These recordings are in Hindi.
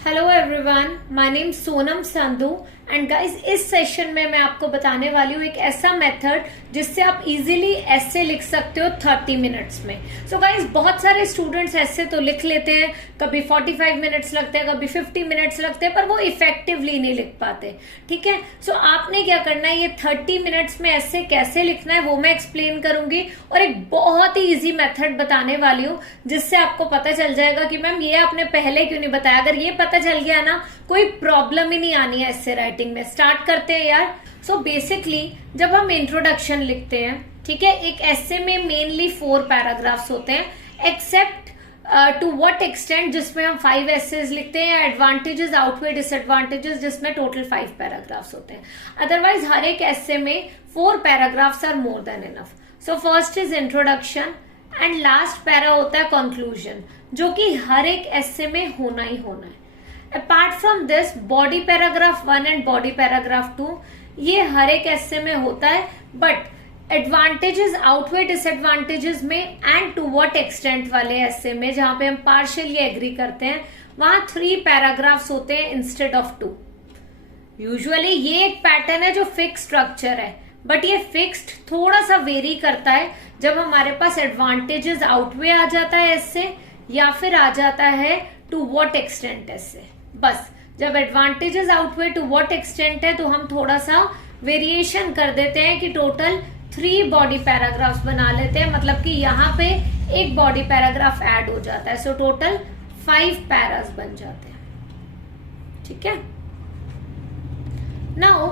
Hello everyone, my name Sonam Sandhu and guys इस सेशन में मैं आपको बताने वाली हूँ एक ऐसा मेथड जिससे आप इजीली ऐसे लिख सकते हो 30 मिनट्स में। सो गाइस बहुत सारे स्टूडेंट्स ऐसे तो लिख लेते हैं, कभी 45 मिनट्स लगते हैं, कभी 50 मिनट्स लगते हैं, पर वो इफेक्टिवली नहीं लिख पाते। ठीक है, सो आपने क्या करना है, ये 30 मिनट्स में ऐसे कैसे लिखना है वो मैं एक्सप्लेन करूंगी और एक बहुत ही इजी मेथड बताने वाली हूँ जिससे आपको पता चल जाएगा कि मैम ये आपने पहले क्यों नहीं बताया। अगर ये पता चल गया ना, कोई प्रॉब्लम ही नहीं आनी है ऐसे राइटिंग में। स्टार्ट करते हैं यार। सो बेसिकली जब हम इंट्रोडक्शन लिखते हैं, ठीक है, एक ऐसे में मेनली 4 पैराग्राफ्स होते हैं, एक्सेप्ट टू व्हाट एक्सटेंट जिसमें हम 5 एसेज लिखते हैं, एडवांटेजेस आउटवे डिसएडवांटेजेस जिसमें टोटल 5 पैराग्राफ्स होते हैं। अदरवाइज हर एक ऐसे में 4 paragraphs are more than enough. So first is introduction and last para होता है कंक्लूजन, जो कि हर एक ऐसे में होना ही होना है। Apart from this body paragraph 1 and body paragraph 2 ये हर एक ऐसे में होता है, बट एडवांटेजेस आउटवे डिसएडवांटेजेस में एंड टू व्हाट एक्सटेंट वाले ऐसे में जहां पे हम पार्शियली एग्री करते हैं वहां 3 पैराग्राफ्स होते हैं इंस्टेड ऑफ 2। यूजुअली ये एक पैटर्न है जो फिक्स स्ट्रक्चर है, बट ये फिक्स्ड थोड़ा सा वेरी करता है जब हमारे पास एडवांटेजेस आउटवे आ जाता है ऐसे, या फिर आ जाता है टू व्हाट एक्सटेंट ऐसे। बस जब advantages outweigh to what extent है तो हम थोड़ा सा वेरिएशन कर देते हैं कि टोटल 3 बॉडी पैराग्राफ्स बना लेते हैं, मतलब कि यहाँ पे एक बॉडी पैराग्राफ ऐड हो जाता है। सो टोटल 5 पैरास बन जाते हैं। ठीक है, नाउ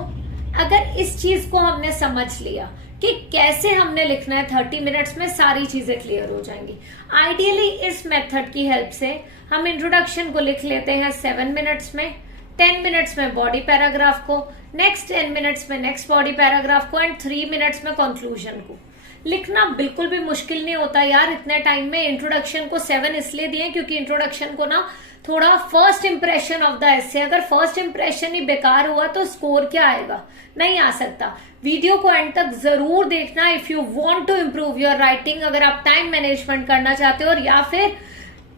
अगर इस चीज को हमने समझ लिया कि कैसे हमने लिखना है 30 मिनट्स में, सारी चीजें क्लियर हो जाएंगी। आइडियली इस मेथड की हेल्प से हम इंट्रोडक्शन को लिख लेते हैं 7 मिनट्स में, 10 मिनट्स में बॉडी पैराग्राफ को, नेक्स्ट 10 मिनट्स में नेक्स्ट बॉडी पैराग्राफ को एंड 3 मिनट्स में कंक्लूजन को। लिखना बिल्कुल भी मुश्किल नहीं होता यार इतने टाइम में। इंट्रोडक्शन को 7 इसलिए दिए क्योंकि इंट्रोडक्शन को ना थोड़ा first impression of the essay, अगर फर्स्ट इंप्रेशन ही बेकार हुआ तो स्कोर क्या आएगा, नहीं आ सकता। वीडियो को एंड तक जरूर देखना if you want to improve your writing. अगर आप टाइम मैनेजमेंट करना चाहते हो और या फिर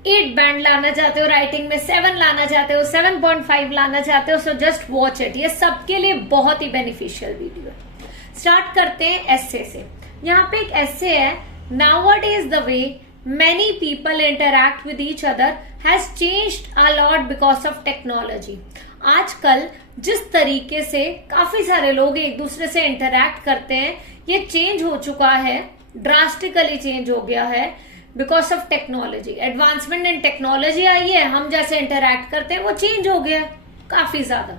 8 बैंड लाना चाहते हो राइटिंग में, 7 लाना चाहते हो, 7.5 लाना चाहते हो, सो जस्ट वॉच इट। ये सबके लिए बहुत ही बेनिफिशियल वीडियो है। स्टार्ट करते हैं एसे से। यहाँ पे एक एसे है, nowadays the way many people interact with each other has changed a lot because of technology। आजकल जिस तरीके से काफी सारे लोग एक दूसरे से इंटरैक्ट करते हैं ये चेंज हो चुका है, ड्रास्टिकली चेंज हो गया है because of technology. Advancement in technology आई है, हम जैसे इंटरैक्ट करते हैं वो चेंज हो गया काफी ज्यादा।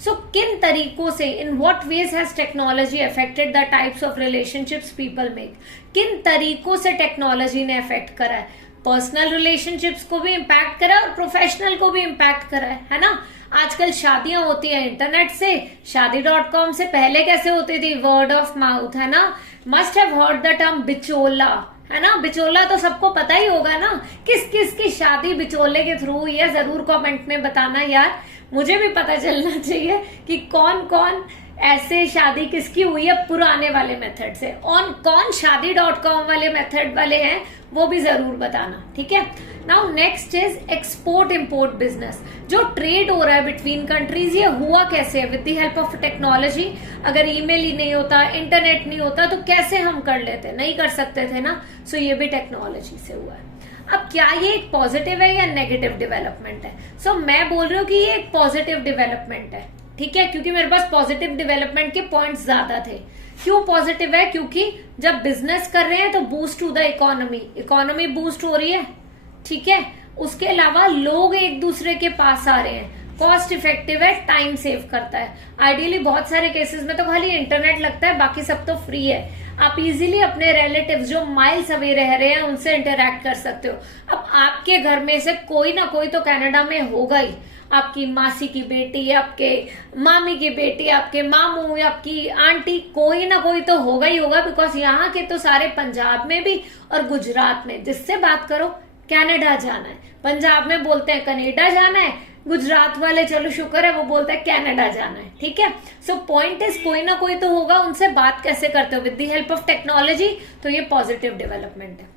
सो किन तरीकों से, in what ways has technology affected the types of relationships people make, किन तरीकों से टेक्नोलॉजी ने अफेक्ट करा है। पर्सनल रिलेशनशिप्स को भी इम्पैक्ट करा है और प्रोफेशनल को भी इम्पैक्ट करा है ना। आजकल शादियां होती है इंटरनेट से, शादी.com से, पहले कैसे होती थी, वर्ड ऑफ माउथ, है ना। Must have heard the term बिचोला, है ना। बिचोला तो सबको पता ही होगा ना। किस किस की शादी बिचोले के थ्रू हुई है जरूर कमेंट में बताना यार, मुझे भी पता चलना चाहिए कि कौन कौन ऐसे शादी किसकी हुई है पुराने वाले मेथड से, और कौन शादी.com वाले मेथड वाले हैं वो भी जरूर बताना। ठीक है, now next is export import business. जो ट्रेड हो रहा है बिटवीन कंट्रीज ये हुआ कैसे है, with the help of technology. अगर ईमेल ही नहीं होता, इंटरनेट नहीं होता तो कैसे हम कर लेते, नहीं कर सकते थे ना। सो ये भी टेक्नोलॉजी से हुआ है। अब क्या ये एक पॉजिटिव है या नेगेटिव डेवलपमेंट है? सो मैं बोल रही हूँ कि ये एक पॉजिटिव डेवलपमेंट है। ठीक है, क्योंकि मेरे पास पॉजिटिव डेवलपमेंट के पॉइंट्स ज्यादा थे। क्यों पॉजिटिव है? क्योंकि जब बिजनेस कर रहे हैं तो boost to the economy boost हो रही है। ठीक है, उसके अलावा लोग एक दूसरे के पास आ रहे हैं, कॉस्ट इफेक्टिव है, टाइम सेव करता है। आइडियली बहुत सारे केसेस में तो खाली इंटरनेट लगता है, बाकी सब तो फ्री है। आप इजीली अपने रिलेटिव्स जो माइल्स अवे रह रहे हैं उनसे इंटरैक्ट कर सकते हो। अब आपके घर में से कोई ना कोई तो कनाडा में होगा ही, आपकी मासी की बेटी, आपके मामी की बेटी, आपके मामू, आपकी आंटी, कोई ना कोई तो होगा ही होगा। बिकॉज यहाँ के तो सारे पंजाब में भी और गुजरात में जिससे बात करो कनाडा जाना है, पंजाब में बोलते हैं कनेडा जाना है, गुजरात वाले चलो शुक्र है वो बोलते हैं कनाडा जाना है। ठीक है, सो पॉइंट इज कोई ना कोई तो होगा, उनसे बात कैसे करते हो, with the help of technology. तो ये पॉजिटिव डेवलपमेंट है।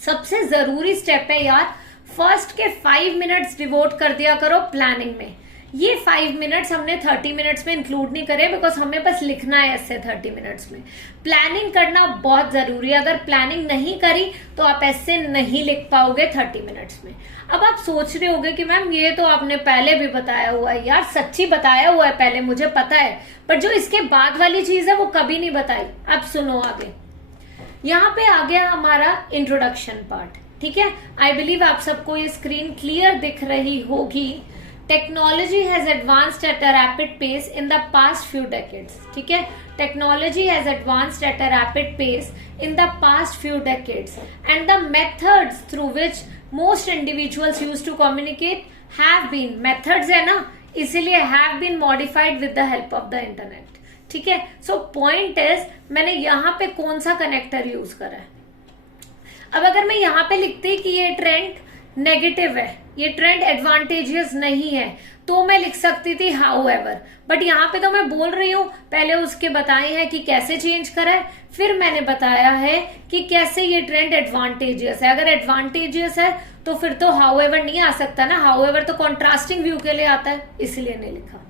सबसे जरूरी स्टेप है यार फर्स्ट के 5 मिनट्स डिवोट कर दिया करो प्लानिंग में। ये 5 मिनट्स हमने 30 मिनट्स में इंक्लूड नहीं करे, बिकॉज हमें बस लिखना है ऐसे 30 मिनट्स में। प्लानिंग करना बहुत जरूरी है, अगर प्लानिंग नहीं करी तो आप ऐसे नहीं लिख पाओगे 30 मिनट्स में। अब आप सोच रहे होगे कि मैम ये तो आपने पहले भी बताया हुआ है। यार सच्ची बताया हुआ है पहले, मुझे पता है, पर जो इसके बाद वाली चीज है वो कभी नहीं बताई। अब सुनो आगे, यहाँ पे आ गया हमारा इंट्रोडक्शन पार्ट। ठीक है, आई बिलीव आप सबको ये स्क्रीन क्लियर दिख रही होगी। Technology has advanced at a rapid pace in the past few decades. ठीक है, technology has advanced at a rapid pace in the past few decades and the methods through which most individuals use to communicate have been, methods है ना, इसीलिए have been modified with the help of the internet. ठीक है, सो पॉइंट इज मैंने यहाँ पे कौन सा कनेक्टर यूज करा है। अब अगर मैं यहाँ पे लिखती कि ये ट्रेंड नेगेटिव है, ये ट्रेंड एडवांटेजियस नहीं है, तो मैं लिख सकती थी हाउएवर, बट यहाँ पे तो मैं बोल रही हूँ पहले उसके बताए हैं कि कैसे चेंज करा है, फिर मैंने बताया है कि कैसे ये ट्रेंड एडवांटेजियस है। अगर एडवांटेजियस है तो फिर तो हाउएवर नहीं आ सकता ना, हाउएवर तो कॉन्ट्रास्टिंग व्यू के लिए आता है, इसलिए नहीं लिखा।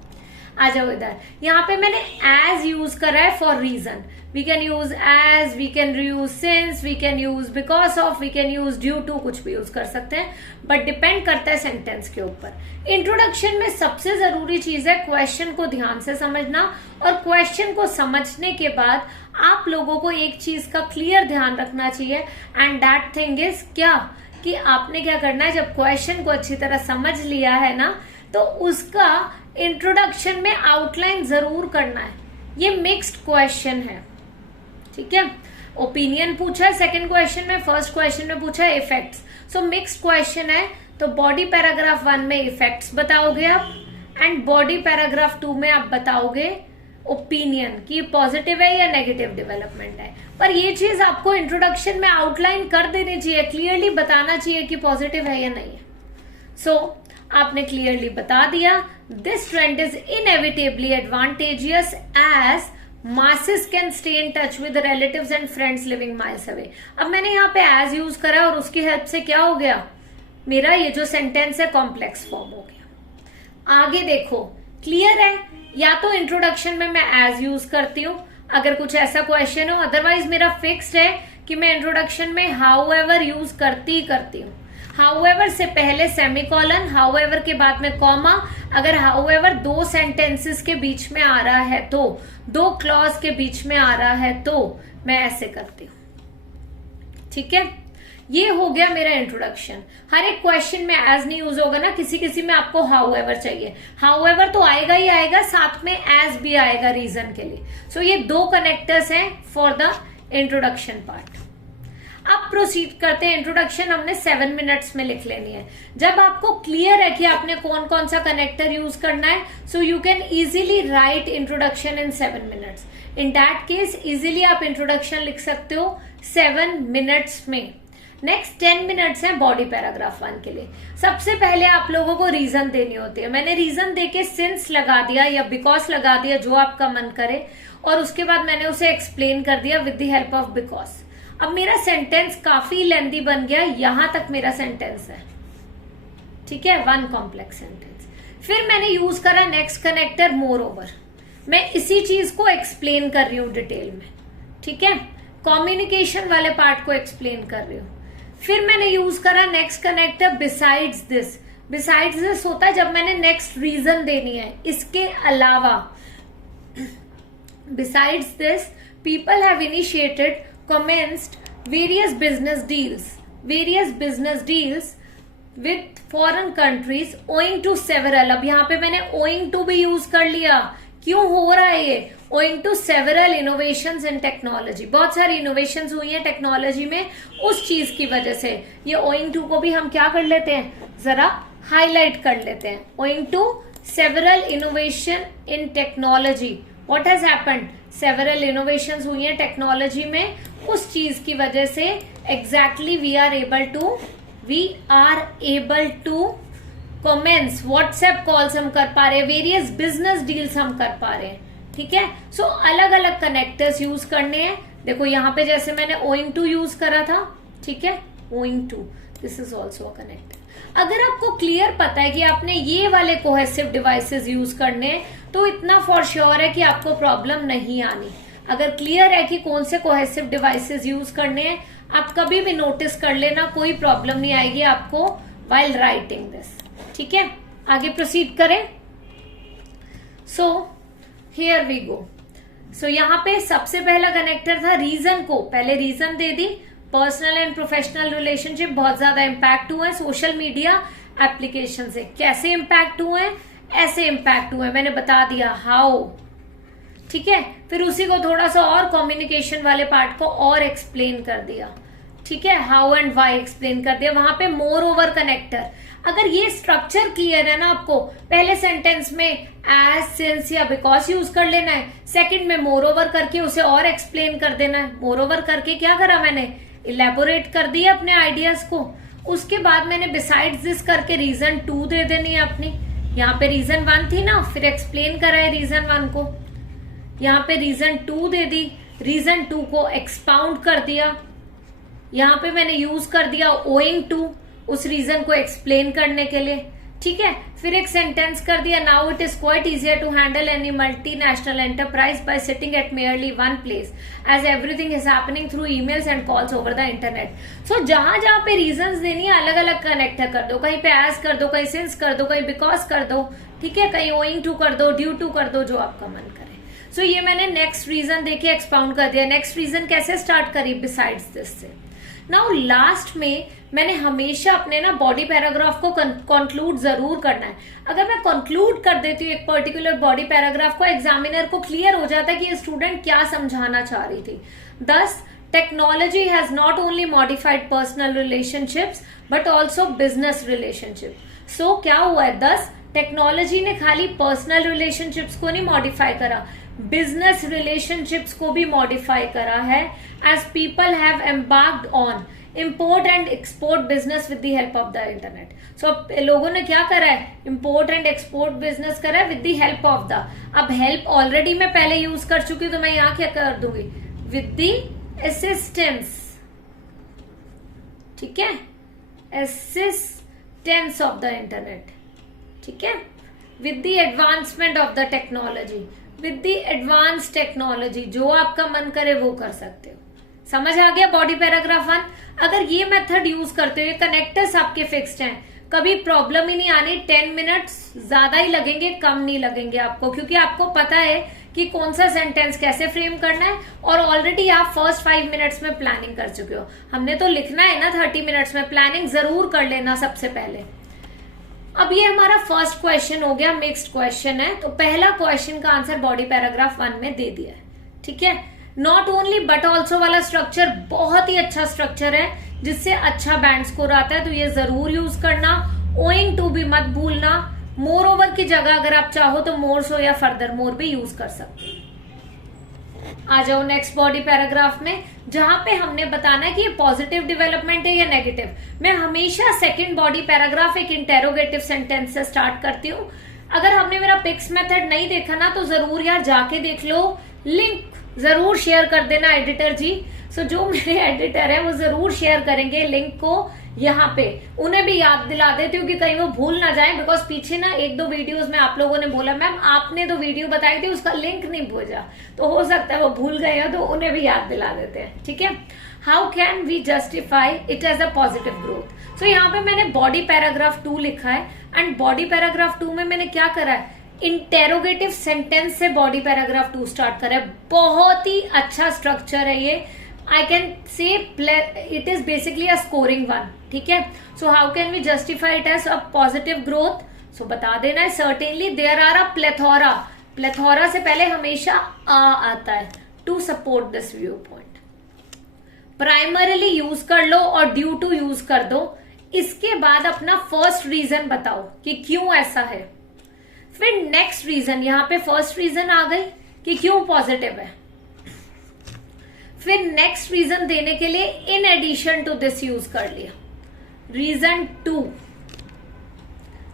आ जाओ इधर, यहाँ पे मैंने एज यूज करा है for reason. We can use as, we can use since, we can use because of, we can use due to, कुछ भी यूज कर सकते हैं, बट डिपेंड करता है सेंटेंस के ऊपर। इंट्रोडक्शन में सबसे जरूरी चीज है क्वेश्चन को ध्यान से समझना, और क्वेश्चन को समझने के बाद आप लोगों को एक चीज का क्लियर ध्यान रखना चाहिए, एंड दैट थिंग इज क्या, कि आपने क्या करना है, जब क्वेश्चन को अच्छी तरह समझ लिया है ना, तो उसका इंट्रोडक्शन में आउटलाइन जरूर करना है। ये मिक्स्ड क्वेश्चन है, ठीक है, ओपिनियन पूछा है सेकंड क्वेश्चन में, फर्स्ट क्वेश्चन में पूछा है इफेक्ट्स, सो मिक्स्ड क्वेश्चन है। तो बॉडी पैराग्राफ 1 में इफेक्ट्स बताओगे आप, एंड बॉडी पैराग्राफ 2 में आप बताओगे ओपिनियन कि पॉजिटिव है या नेगेटिव डेवलपमेंट है। पर ये चीज आपको इंट्रोडक्शन में आउटलाइन कर देनी चाहिए, क्लियरली बताना चाहिए कि पॉजिटिव है या नहीं है। सो आपने क्लियरली बता दिया, this trend is inevitably advantageous as masses can stay in touch with relatives and friends living miles away। अब मैंने यहाँ पे as यूज करा और उसकी हेल्प से क्या हो गया, मेरा ये जो सेंटेंस है कॉम्प्लेक्स फॉर्म हो गया। आगे देखो, क्लियर है, या तो इंट्रोडक्शन में मैं as यूज करती हूँ अगर कुछ ऐसा क्वेश्चन हो, अदरवाइज मेरा फिक्स्ड है कि मैं इंट्रोडक्शन में however यूज करती हूँ। हाउएवर से पहले सेमीकोलन, हाउएवर के बाद में कॉमा। अगर हाउएवर 2 सेंटेंसेस के बीच में आ रहा है तो, 2 क्लॉज के बीच में आ रहा है तो मैं ऐसे करती हूं। ठीक है, ये हो गया मेरा इंट्रोडक्शन। हर एक क्वेश्चन में एज नहीं यूज होगा ना, किसी किसी में आपको हाउएवर चाहिए, हाउएवर तो आएगा ही आएगा, साथ में एज भी आएगा रीजन के लिए। सो ये 2 कनेक्टर्स हैं फॉर द इंट्रोडक्शन पार्ट। अब प्रोसीड करते हैं, इंट्रोडक्शन हमने 7 मिनट्स में लिख लेनी है। जब आपको क्लियर है कि आपने कौन कौन सा कनेक्टर यूज करना है, so you can easily right introduction in 7 minutes. In that case easily आप इंट्रोडक्शन लिख सकते हो 7 मिनट्स में। नेक्स्ट 10 मिनट्स है बॉडी पैराग्राफ 1 के लिए। सबसे पहले आप लोगों को रीजन देनी होती है। मैंने रीजन देके सिंस लगा दिया या बिकॉज लगा दिया, जो आपका मन करे, और उसके बाद मैंने उसे एक्सप्लेन कर दिया with the help of because. अब मेरा सेंटेंस काफी लेंथी बन गया, यहां तक मेरा सेंटेंस है, ठीक है, 1 कॉम्प्लेक्स सेंटेंस। फिर मैंने यूज करा नेक्स्ट कनेक्टर मोर ओवर। मैं इसी चीज को एक्सप्लेन कर रही हूं डिटेल में, ठीक है, कम्युनिकेशन वाले पार्ट को एक्सप्लेन कर रही हूं। फिर मैंने यूज करा next connector besides this. Besides this होता है जब मैंने नेक्स्ट रीजन देनी है, इसके अलावा। Besides this people have initiated commenced various business deals with foreign countries owing to several। अब यहाँ पे मैंने owing to भी यूज कर लिया। क्यों हो रहा है ये? owing to several innovations in technology। बहुत सारी इनोवेशंस हुई हैं टेक्नोलॉजी में, उस चीज की वजह से। ये owing to को भी हम क्या कर लेते हैं, जरा हाईलाइट कर लेते हैं। owing to several innovation in technology, what has happened? Several innovations हुई हैं टेक्नोलॉजी में, उस चीज की वजह से exactly we are able to commence WhatsApp calls हम कर पा रहे हैं, वेरियस बिजनेस डील्स हम कर पा रहे हैं, ठीक है। सो अलग अलग कनेक्टर्स यूज करने हैं। देखो यहाँ पे जैसे मैंने owing to यूज करा था, ठीक है, owing to, this is also a connector. अगर आपको क्लियर पता है कि आपने ये वाले कोहेसिव डिवाइसेस यूज करने हैं तो इतना फॉर श्योर है कि आपको प्रॉब्लम नहीं आनी। अगर क्लियर है कि कौन से कोहेसिव डिवाइसेस यूज करने हैं, आप कभी भी नोटिस कर लेना, कोई प्रॉब्लम नहीं आएगी आपको व्हाइल राइटिंग दिस। ठीक है, आगे प्रोसीड करें। So here we go. सो यहाँ पे सबसे पहला कनेक्टर था रीजन को, पहले रीजन दे दी। पर्सनल एंड प्रोफेशनल रिलेशनशिप बहुत ज्यादा इम्पैक्ट हुए सोशल मीडिया एप्लीकेशन से। कैसे इम्पैक्ट हुए? ऐसे इम्पैक्ट हुए, मैंने बता दिया हाउ। ठीक है, फिर उसी को थोड़ा सा और कम्युनिकेशन वाले पार्ट को और एक्सप्लेन कर दिया। ठीक है, हाउ एंड वाई एक्सप्लेन कर दिया। वहां पे मोर ओवर कनेक्टर, अगर ये स्ट्रक्चर क्लियर है ना आपको, पहले सेंटेंस में एज, सिंस या बिकॉज यूज कर लेना है, सेकंड में मोर ओवर करके उसे और एक्सप्लेन कर देना है। मोर ओवर करके क्या करा मैंने? इलेबोरेट कर दिया अपने आइडियाज को। उसके बाद मैंने बिसाइड्स दिस करके रीजन 2 दे देनी है अपनी। यहाँ पे रीजन 1 थी ना, फिर एक्सप्लेन करा है रीजन 1 को। यहाँ पे रीजन 2 दे दी, रीजन 2 को एक्सपाउंड कर दिया। यहाँ पे मैंने यूज कर दिया ओइंग टू, उस रीजन को एक्सप्लेन करने के लिए। ठीक है, फिर एक सेंटेंस कर दिया, now it is quite easier to handle any multinational enterprise by sitting at merely one place as everything is happening through emails and calls over the internet. So जहां जहां पे रीजंस देनी है अलग अलग कनेक्टर कर दो, कहीं पे एज कर दो, कहीं सिंस कर दो, कहीं बिकॉज कर दो। ठीक है, कहीं ओइंग टू कर दो, ड्यू टू कर दो, जो आपका मन करे। सो ये मैंने नेक्स्ट रीजन देके एक्सपाउंड कर दिया। नेक्स्ट रीजन कैसे स्टार्ट करी? बिसाइड्स दिस से। नाउ लास्ट में मैंने हमेशा अपने ना बॉडी पैराग्राफ को कंक्लूड जरूर करना है। अगर मैं कंक्लूड कर देती हूँ एक पर्टिकुलर बॉडी पैराग्राफ को, एग्जामिनर को क्लियर हो जाता है कि ये स्टूडेंट क्या समझाना चाह रही थी। Thus, technology has not only modified personal relationships but also business relationship. So क्या हुआ है? 10, टेक्नोलॉजी ने खाली पर्सनल रिलेशनशिप्स को नहीं मॉडिफाई करा, बिजनेस रिलेशनशिप्स को भी मॉडिफाई करा है। As people have embarked on import and export business with the help of the internet. So लोगों ने क्या करा है? इम्पोर्ट एंड एक्सपोर्ट बिजनेस करा है with the help of the. अब हेल्प ऑलरेडी मैं पहले यूज कर चुकी हूं, तो मैं यहां क्या कर दूंगी? With the assistance. ठीक है, असिस्टेंस ऑफ द इंटरनेट। ठीक है, with the advancement of the technology, with the advance technology, जो आपका मन करे वो कर सकते हो। समझ आ गया बॉडी पैराग्राफ 1? अगर ये मेथड यूज करते हो, ये कनेक्टर्स आपके फिक्स्ड हैं, कभी प्रॉब्लम ही नहीं आनी। 10 मिनट्स ज्यादा ही लगेंगे, कम नहीं लगेंगे आपको, क्योंकि आपको पता है कि कौन सा सेंटेंस कैसे फ्रेम करना है, और ऑलरेडी आप फर्स्ट 5 मिनट्स में प्लानिंग कर चुके हो। हमने तो लिखना है ना 30 मिनट्स में, प्लानिंग जरूर कर लेना सबसे पहले। अब ये हमारा फर्स्ट क्वेश्चन हो गया, मिक्स्ड क्वेश्चन है, तो पहला क्वेश्चन का आंसर बॉडी पैराग्राफ 1 में दे दिया है। ठीक है, नॉट ओनली बट ऑल्सो वाला स्ट्रक्चर बहुत ही अच्छा स्ट्रक्चर है, जिससे अच्छा बैंड स्कोर आता है, तो ये जरूर यूज करना। ओइंग टू भी मत भूलना। मोर ओवर की जगह अगर आप चाहो तो मोर सो या फर्दर मोर भी यूज कर सकते हो। आ जाओ नेक्स्ट बॉडी पैराग्राफ में, जहां पे हमने बताना है कि ये पॉजिटिव डेवलपमेंट है या नेगेटिव। मैं हमेशा सेकंड बॉडी पैराग्राफ एक इंटेरोगेटिव सेंटेंस से स्टार्ट करती हूँ। अगर हमने मेरा पिक्स मेथड नहीं देखा ना, तो जरूर यार जाके देख लो, लिंक जरूर शेयर कर देना एडिटर जी। सो जो मेरे एडिटर है वो जरूर शेयर करेंगे लिंक को यहाँ पे, उन्हें भी याद दिला देती हूँ कि कहीं वो भूल ना जाए। बिकॉज पीछे ना 1-2 वीडियोस में आप लोगों ने बोला मैम आपने तो वीडियो बताई थी उसका लिंक नहीं भेजा, तो हो सकता है वो भूल गए हो, तो उन्हें भी याद दिला देते हैं। ठीक है, how can we justify it as a positive growth. So यहाँ पे मैंने बॉडी पैराग्राफ 2 लिखा है, एंड बॉडी पैराग्राफ 2 में मैंने क्या करा है? इंटेरोगेटिव सेंटेंस से बॉडी पैराग्राफ 2 स्टार्ट करा है। बहुत ही अच्छा स्ट्रक्चर है ये। I can say it is basically a scoring one. ठीक है, so how can we justify it as a positive growth? So बता देना है, certainly there are a plethora. Plethora से पहले हमेशा आता है to support this viewpoint. Primarily use कर लो और due to यूज कर दो। इसके बाद अपना फर्स्ट रीजन बताओ कि क्यों ऐसा है। फिर नेक्स्ट रीजन, यहाँ पे फर्स्ट रीजन आ गई कि क्यों पॉजिटिव है। फिर नेक्स्ट रीजन देने के लिए in addition to this use कर लिया, रीजन 2।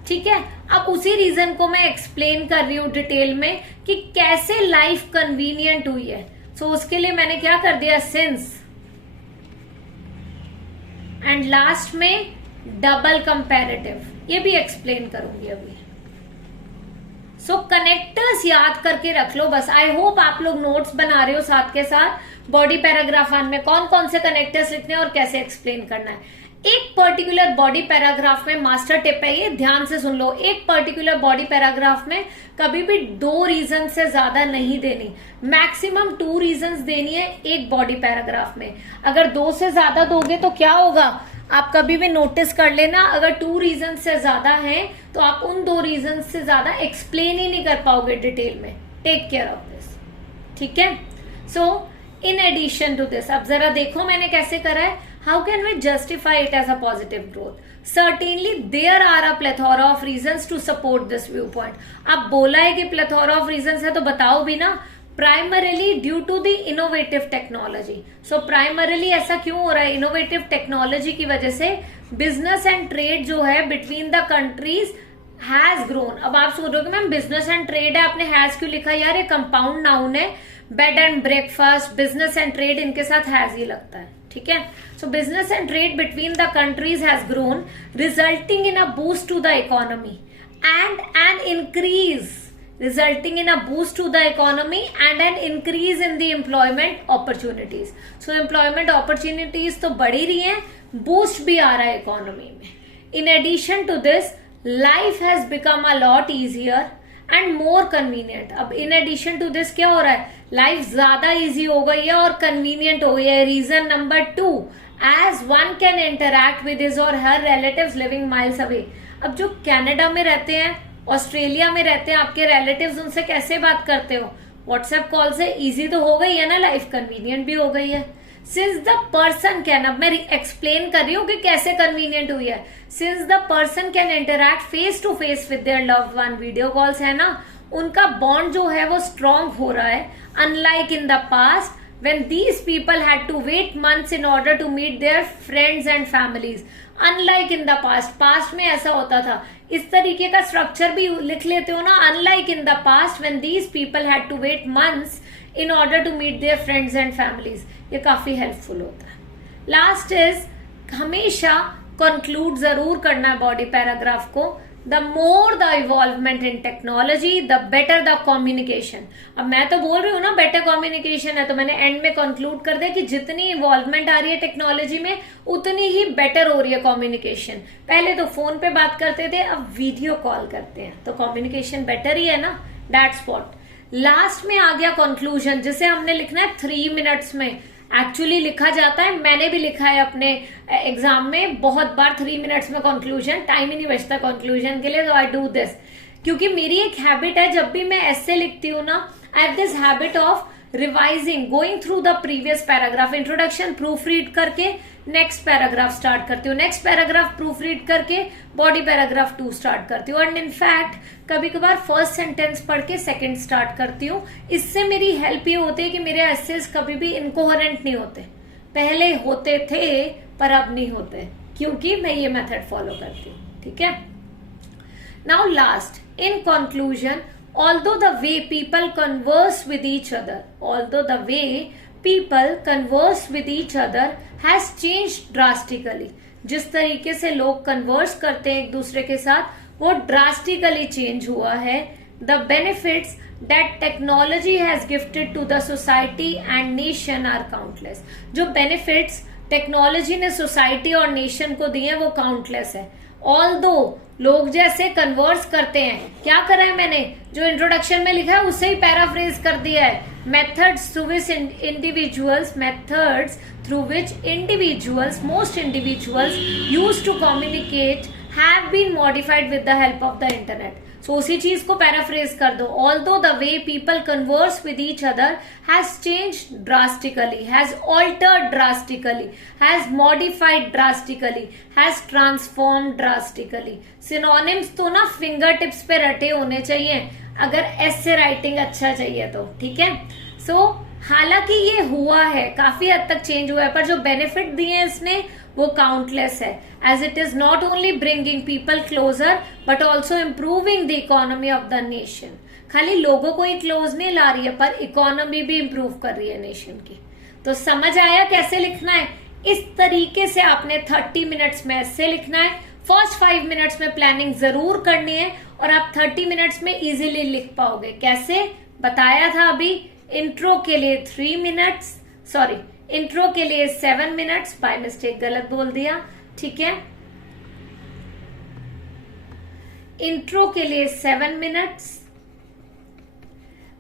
ठीक है, अब उसी रीजन को मैं एक्सप्लेन कर रही हूं डिटेल में कि कैसे लाइफ कन्वीनियंट हुई है। सो उसके लिए मैंने क्या कर दिया? सिंस, एंड लास्ट में डबल कंपैरेटिव, ये भी एक्सप्लेन करूंगी अभी। सो कनेक्टर्स याद करके रख लो बस। आई होप आप लोग नोट्स बना रहे हो साथ के साथ बॉडी पैराग्राफ वन में कौन कौन से कनेक्टर्स लिखने हैं और कैसे एक्सप्लेन करना है। एक पर्टिकुलर बॉडी पैराग्राफ में मास्टर टिप है, ये ध्यान से सुन लो, एक पर्टिकुलर बॉडी पैराग्राफ में कभी भी 2 रीजन से ज्यादा नहीं देनी, मैक्सिमम 2 रीजंस देनी है एक बॉडी पैराग्राफ में। अगर 2 से ज्यादा दोगे तो क्या होगा, आप कभी भी नोटिस कर लेना, अगर 2 रीजन से ज्यादा है तो आप उन 2 रीजन से ज्यादा एक्सप्लेन ही नहीं कर पाओगे डिटेल में। टेक केयर ऑफ दिस, ठीक है। सो इन एडिशन टू दिस, अब जरा देखो मैंने कैसे करा है। How can we justify it as a positive growth? Certainly there are a plethora of reasons to support this viewpoint. अब बोला है कि plethora of reasons है तो बताओ भी ना। Primarily due to the innovative technology. So primarily ऐसा क्यों हो रहा है, innovative technology की वजह से business and trade जो है between the countries has grown। अब आप सोच रहे हो कि मैम business and trade है, आपने has क्यों लिखा यार, ये कंपाउंड नाउन है, bed and breakfast, business and trade इनके साथ हैज ही लगता है, ठीक है। So business and trade between the countries has grown resulting in a boost to the economy and an increase, resulting in a boost to the economy and an increase in the employment opportunities. So employment opportunities तो बढ़ ही रही हैं, boost भी आ रहा है economy में. In addition to this, life has become a lot easier and more convenient. अब in addition to this क्या हो रहा है, life ज्यादा easy हो गई है और convenient हो गई है. Reason number 2, as one can interact with his or her relatives living miles away. अब जो कनाडा में रहते हैं, ऑस्ट्रेलिया में रहते हैं आपके रिलेटिव्स, उनसे कैसे बात करते हो, व्हाट्सएप कॉल से। इजी तो हो गई है ना लाइफ, कन्वीनियंट भी हो गई है। सिंस द पर्सन कैन, अब मैं एक्सप्लेन कर रही हूँ कि कैसे कन्वीनियंट हुई है। Since the person can interact face to face with their loved one, video calls है ना, उनका बॉन्ड जो है वो स्ट्रांग हो रहा है। Unlike in the past when these people had to wait months in order to meet their friends and families. Unlike in the past में ऐसा होता था। इस तरीके का स्ट्रक्चर भी लिख लेते हो ना, unlike in the past when these people had to wait months in order to meet their friends and families. ये काफी हेल्पफुल होता है। लास्ट इज, हमेशा कंक्लूड जरूर करना है बॉडी पैराग्राफ को। The more the evolvement in technology, the better the communication. अब मैं तो बोल रही हूँ ना better communication है, तो मैंने एंड में कंक्लूड कर दिया कि जितनी इवॉल्वमेंट आ रही है टेक्नोलॉजी में उतनी ही बेटर हो रही है कम्युनिकेशन। पहले तो फोन पे बात करते थे, अब वीडियो कॉल करते हैं, तो कम्युनिकेशन बेटर ही है ना। That's what. लास्ट में आ गया कंक्लूजन, जिसे हमने लिखना है 3 मिनट्स में। एक्चुअली लिखा जाता है, मैंने भी लिखा है अपने एग्जाम में बहुत बार 3 मिनट्स में कंक्लूजन, टाइम ही नहीं बचता कंक्लूजन के लिए, तो आई डू दिस। क्योंकि मेरी एक हैबिट है, जब भी मैं ऐसे लिखती हूँ ना, I have this habit of revising, going through the previous paragraph. Introduction proof read करके नेक्स्ट पैराग्राफ स्टार्ट करती हूँ, नेक्स्ट पैराग्राफ प्रूफ रीड करके बॉडी पैराग्राफ 2 स्टार्ट करती हूँ, एंड इनफैक्ट कभी कभार फर्स्ट सेंटेंस पढ़ के सेकंड स्टार्ट करती हूँ। इससे मेरी हेल्प ये होती है कि मेरे एसेस कभी भी इनकोहेरेंट नहीं होते। पहले होते थे पर अब नहीं होते, क्योंकि मैं ये मेथड फॉलो करती हूँ, ठीक है। Now last, in conclusion, although the way people converse with each other, although the way people converse with each other has changed drastically, जिस तरीके से लोग कन्वर्स करते हैं एक दूसरे के साथ वो ड्रास्टिकली चेंज हुआ है। The benefits that technology has gifted to the society and nation are countless. जो benefits टेक्नोलॉजी ने सोसाइटी और नेशन को दिए वो काउंटलेस है। ऑल्दो लोग जैसे कन्वर्स करते हैं, क्या करा है मैंने, जो इंट्रोडक्शन में लिखा है उससे ही पैराफ्रेज कर दिया है। Methods through which individuals most individuals use to communicate have been modified with the help of the internet. So उसी चीज को पैराफ्रेज कर दो। Although the way people converse with each other has changed drastically, has altered drastically, has modified drastically, has transformed drastically. Synonyms तो ना फिंगर टिप्स पे रटे होने चाहिए अगर ऐसे राइटिंग अच्छा चाहिए तो, ठीक है। सो हालांकि ये हुआ है, काफी हद तक चेंज हुआ है, पर जो बेनिफिट दिए इसने वो काउंटलेस है। As it is not only bringing people closer but also improving the economy of the nation. खाली लोगों को ही क्लोज नहीं ला रही है, पर इकोनॉमी भी इम्प्रूव कर रही है नेशन की। तो समझ आया कैसे लिखना है। इस तरीके से आपने 30 मिनट्स में ऐसे लिखना है। फर्स्ट 5 मिनट्स में प्लानिंग जरूर करनी है और आप 30 मिनट्स में इजीली लिख पाओगे। कैसे बताया था अभी, इंट्रो के लिए 3 मिनट्स, सॉरी इंट्रो के लिए 7 मिनट्स, बाय मिस्टेक गलत बोल दिया, ठीक है। इंट्रो के लिए 7 minutes,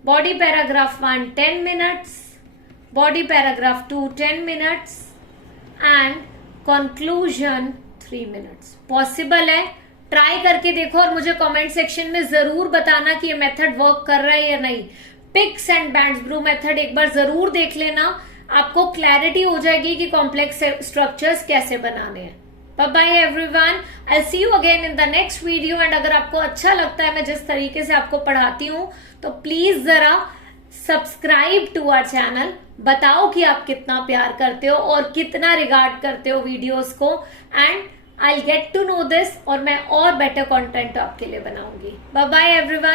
body paragraph 1 10 minutes, body paragraph 2 10 minutes and conclusion 3 minutes. Possible है, ट्राई करके देखो और मुझे कमेंट सेक्शन में जरूर बताना कि ये मेथड वर्क कर रहा है या नहीं। पिक्स एंड बैंड्स ब्रू मेथड एक बार जरूर देख लेना, आपको क्लैरिटी हो जाएगी कि कॉम्प्लेक्स स्ट्रक्चर्स कैसे बनाने हैं। Bye bye everyone, I see you again in the next video. And अगर आपको अच्छा लगता है मैं जिस तरीके से आपको पढ़ाती हूँ तो प्लीज जरा सब्सक्राइब टू आवर चैनल, बताओ कि आप कितना प्यार करते हो और कितना रिगार्ड करते हो वीडियोस को, and I get to know this और मैं और बेटर कंटेंट आपके लिए बनाऊंगी। Bye bye everyone.